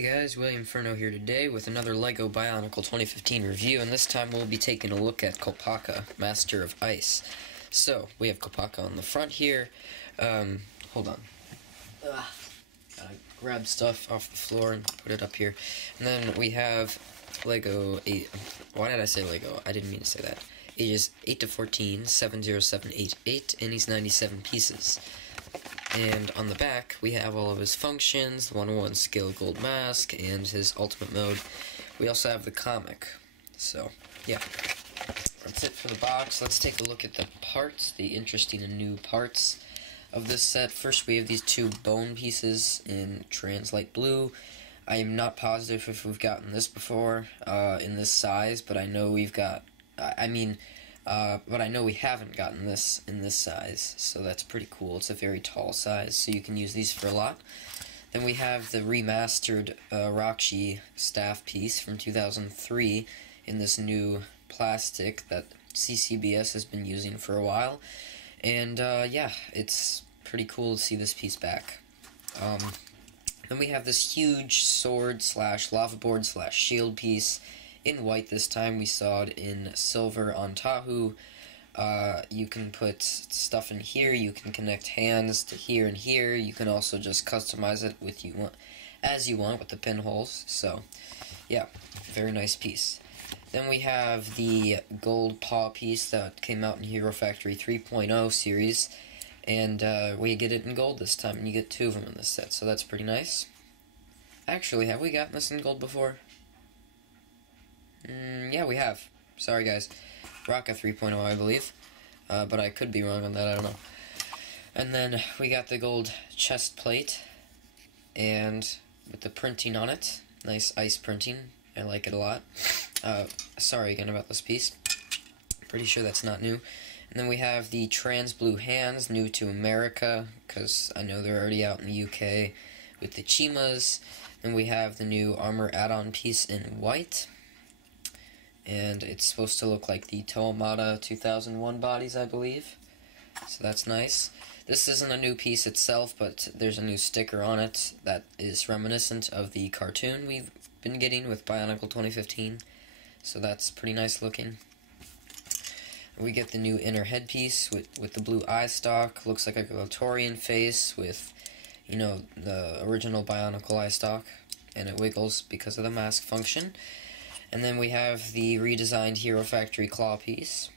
Hey guys, William Furno here today with another LEGO Bionicle 2015 review, and this time we'll be taking a look at Kopaka-Master of Ice. So, we have Kopaka on the front here. Hold on. Gotta grab stuff off the floor and put it up here. And then we have LEGO 8. Why did I say LEGO? I didn't mean to say that. Ages 8 to 14, 70788, and he's 97 pieces. And on the back, we have all of his functions, the 101 Skill Gold Mask, and his Ultimate Mode. We also have the comic. So, yeah. That's it for the box. Let's take a look at the parts, the interesting and new parts of this set. First, we have these two bone pieces in Translite Blue. I am not positive if we've gotten this before in this size, but I know we've got... but I know we haven't gotten this in this size, so that's pretty cool. It's a very tall size, so you can use these for a lot. Then we have the remastered Rakshi staff piece from 2003 in this new plastic that CCBS has been using for a while. And yeah, it's pretty cool to see this piece back. Then we have this huge sword slash lava board slash shield piece in white this time. We saw it in silver on Tahu. You can put stuff in here. You can connect hands to here and here. You can also just customize it as you want with the pinholes. So, yeah, very nice piece. Then we have the gold paw piece that came out in Hero Factory 3.0 series, and we get it in gold this time, and you get two of them in this set, so that's pretty nice. Actually, have we gotten this in gold before? Yeah, we have. Sorry, guys. Raka 3.0, I believe. But I could be wrong on that, I don't know. And then we got the gold chest plate, and with the printing on it. Nice ice printing. I like it a lot. Sorry again about this piece. Pretty sure that's not new. And then we have the trans blue hands, new to America, because I know they're already out in the UK with the Chimas. Then we have the new armor add-on piece in white. And it's supposed to look like the Toamata 2001 bodies, I believe. So that's nice. This isn't a new piece itself, but there's a new sticker on it that is reminiscent of the cartoon we've been getting with Bionicle 2015. So that's pretty nice looking. We get the new inner headpiece with the blue eye stalk. Looks like a Galtorian face with, you know, the original Bionicle eye stalk. And it wiggles because of the mask function. And then we have the redesigned Hero Factory claw piece.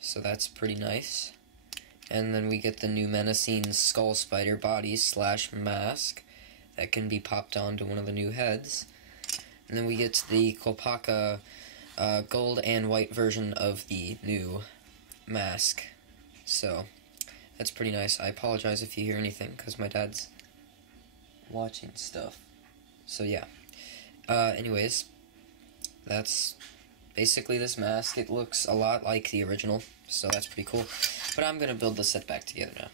So that's pretty nice. And then we get the new menacing skull spider body slash mask that can be popped onto one of the new heads. And then we get the Kopaka gold and white version of the new mask. So that's pretty nice. I apologize if you hear anything because my dad's watching stuff. So yeah. Anyways. That's basically this mask. It looks a lot like the original, so that's pretty cool. But I'm going to build the set back together now.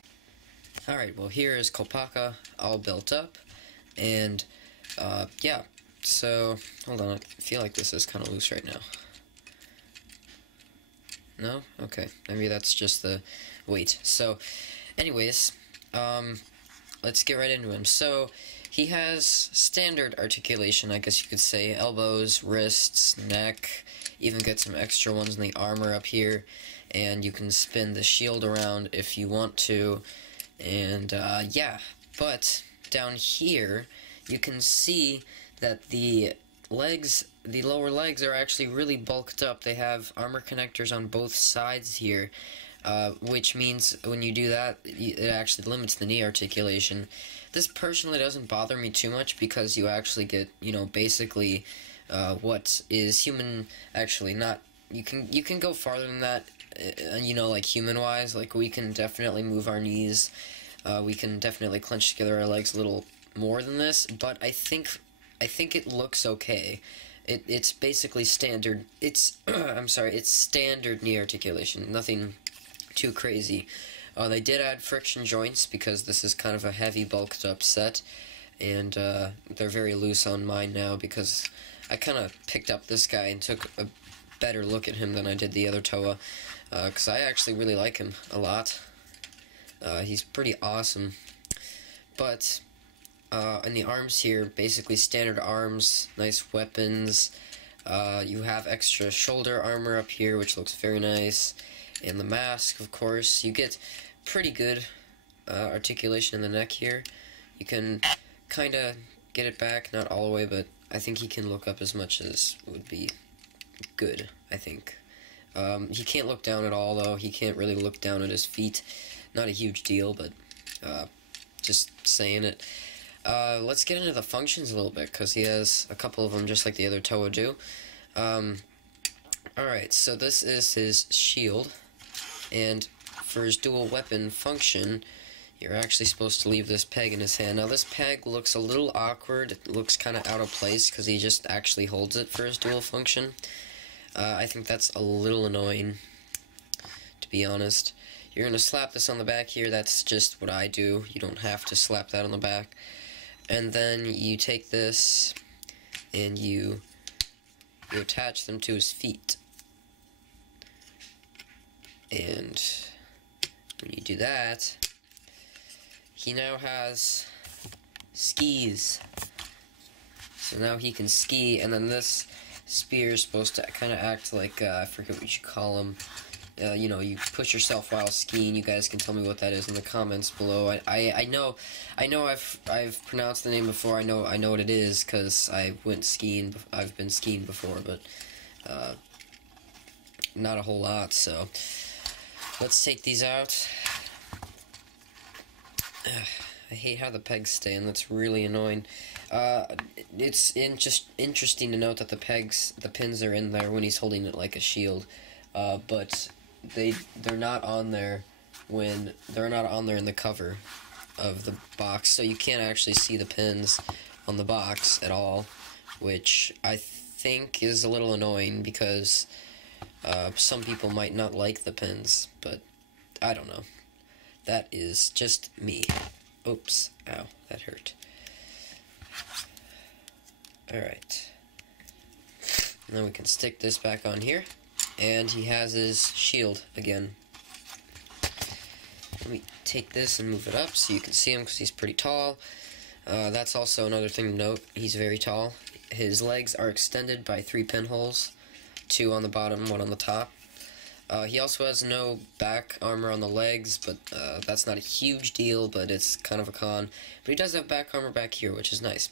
Alright, well here is Kopaka all built up. And, yeah. So, hold on, I feel like this is kind of loose right now. No? Okay, maybe that's just the weight. So, anyways, let's get right into him. So, he has standard articulation, I guess you could say, elbows, wrists, neck, even get some extra ones in the armor up here, and you can spin the shield around if you want to, and yeah, but down here, you can see that the lower legs are actually really bulked up. They have armor connectors on both sides here, which means when you do that, it actually limits the knee articulation. This personally doesn't bother me too much because you actually get, you know, basically what is human, actually not, you can go farther than that, you know, like human-wise. Like, we can definitely move our knees, we can definitely clench together our legs a little more than this, but I think it looks okay. It's basically standard, I'm sorry, it's standard knee articulation, nothing too crazy. They did add friction joints because this is kind of a heavy bulked up set, and they're very loose on mine now because I kind of picked up this guy and took a better look at him than I did the other Toa, because I actually really like him a lot. He's pretty awesome, but and the arms here, basically standard arms, nice weapons. You have extra shoulder armor up here, which looks very nice. And the mask, of course. You get pretty good articulation in the neck here. You can kind of get it back, not all the way, but I think he can look up as much as would be good, I think. He can't look down at all, though. He can't really look down at his feet. Not a huge deal, but just saying it. Let's get into the functions a little bit, because he has a couple of them just like the other Toa do. Alright, so this is his shield, and for his dual weapon function, you're actually supposed to leave this peg in his hand. Now this peg looks a little awkward, it looks kind of out of place, because he just actually holds it for his dual function. I think that's a little annoying, to be honest. You're going to slap this on the back here, that's just what I do. You don't have to slap that on the back. And then you take this and you attach them to his feet. And when you do that, he now has skis. So now he can ski, and then this spear is supposed to kind of act like, I forget what you call them. You know, you push yourself while skiing. You guys can tell me what that is in the comments below. I know I've pronounced the name before. I know what it is because I went skiing. I've been skiing before, but not a whole lot. So let's take these out. I hate how the pegs stay in. That's really annoying. It's just interesting to note that the pins are in there when he's holding it like a shield, but they're not on there when they're not on there in the cover of the box, so you can't actually see the pins on the box at all, which I think is a little annoying because some people might not like the pins, but I don't know. That is just me. Oops, ow, that hurt. Alright. Now we can stick this back on here. And he has his shield again. Let me take this and move it up so you can see him because he's pretty tall. That's also another thing to note. He's very tall. His legs are extended by 3 pinholes. 2 on the bottom, 1 on the top. He also has no back armor on the legs, but that's not a huge deal, but it's kind of a con. But he does have back armor back here, which is nice.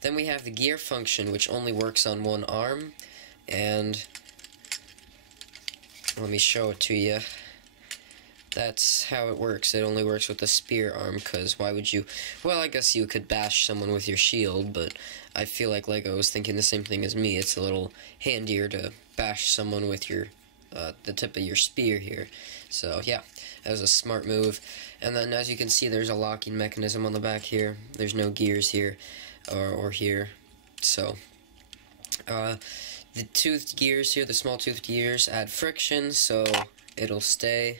Then we have the gear function, which only works on 1 arm. And let me show it to you. That's how it works. It only works with the spear arm, because why would you... Well, I guess you could bash someone with your shield, but I feel like LEGO was thinking the same thing as me. It's a little handier to bash someone with your the tip of your spear here. So, yeah, that was a smart move. And then, as you can see, there's a locking mechanism on the back here. There's no gears here, or here. So, the toothed gears here, the small toothed gears, add friction, so it'll stay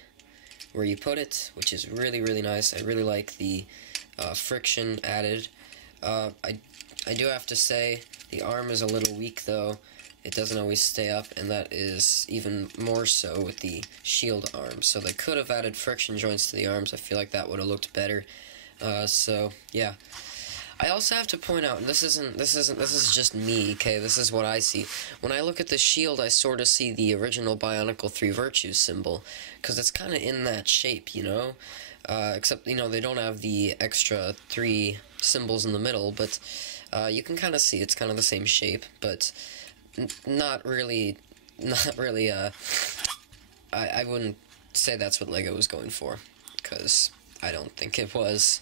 where you put it, which is really, really nice. I really like the friction added. I do have to say, the arm is a little weak, though. It doesn't always stay up, and that is even more so with the shield arm. So they could have added friction joints to the arms. I feel like that would have looked better. So, yeah. I also have to point out, and this is just me, okay, this is what I see. When I look at the shield, I sort of see the original Bionicle 3 Virtues symbol, because it's kind of in that shape, you know? Except, you know, they don't have the extra 3 symbols in the middle, but you can kind of see it's kind of the same shape, but not really, I wouldn't say that's what LEGO was going for, because I don't think it was.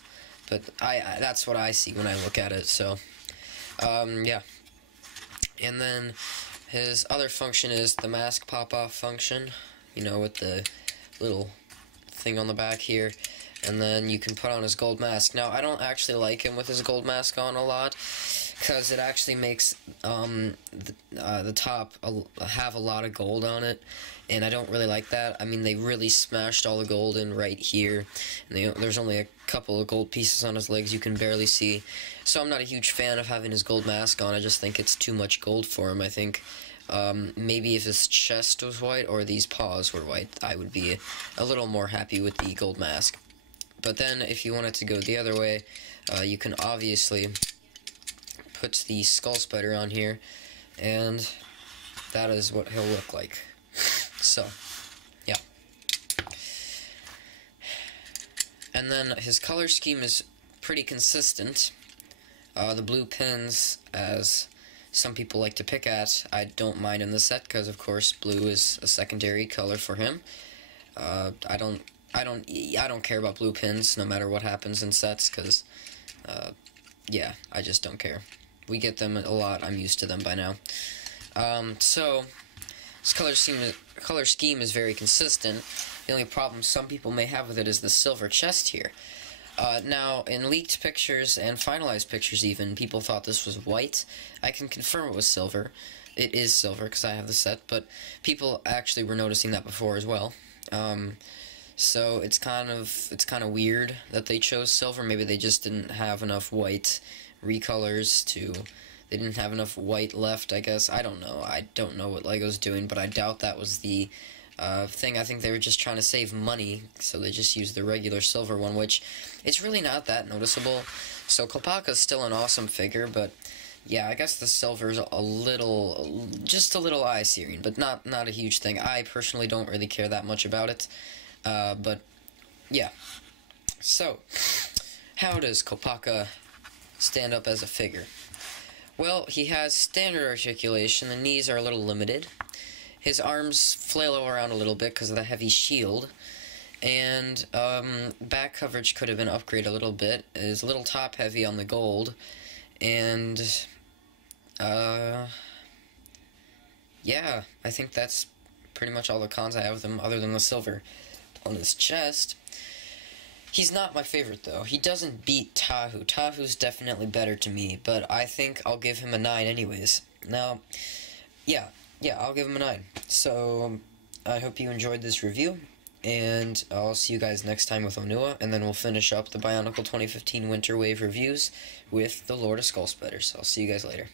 But that's what I see when I look at it, so, yeah. And then his other function is the mask pop-off function, you know, with the little thing on the back here. And then you can put on his gold mask. Now, I don't actually like him with his gold mask on a lot, because it actually makes the top have a lot of gold on it, and I don't really like that. I mean, they really smashed all the gold in right here, and there's only a couple of gold pieces on his legs you can barely see, so I'm not a huge fan of having his gold mask on. I just think it's too much gold for him. I think maybe if his chest was white or these paws were white, I would be a little more happy with the gold mask. But then, if you want it to go the other way, you can obviously put the Skull Spider on here, and that is what he'll look like. So, yeah. And then his color scheme is pretty consistent. The blue pins, as some people like to pick at, I don't mind in the set because, of course, blue is a secondary color for him. I don't care about blue pins no matter what happens in sets because, yeah, I just don't care. We get them a lot. I'm used to them by now. So this color scheme is very consistent. The only problem some people may have with it is the silver chest here. Now, in leaked pictures and finalized pictures even, people thought this was white. I can confirm it was silver. It is silver because I have the set, but people actually were noticing that before as well. So it's kind of weird that they chose silver. Maybe they just didn't have enough white recolors they didn't have enough white left, I guess. I don't know. I don't know what LEGO's doing, but I doubt that was the thing. I think they were just trying to save money, so they just used the regular silver one, which it's really not that noticeable. So Kopaka's still an awesome figure, but yeah, I guess the silver's just a little eye-searing, but not a huge thing. I personally don't really care that much about it, but yeah. So, how does Kopaka stand up as a figure? Well, he has standard articulation. The knees are a little limited. His arms flail around a little bit because of the heavy shield. And back coverage could have been upgraded a little bit. It is a little top heavy on the gold. And, yeah, I think that's pretty much all the cons I have with him, other than the silver on his chest. He's not my favorite, though. He doesn't beat Tahu. Tahu's definitely better to me, but I think I'll give him a 9 anyways. Now, yeah, I'll give him a 9. So, I hope you enjoyed this review, and I'll see you guys next time with Onua, and then we'll finish up the Bionicle 2015 Winter Wave reviews with the Lord of Skull Spiders. I'll see you guys later.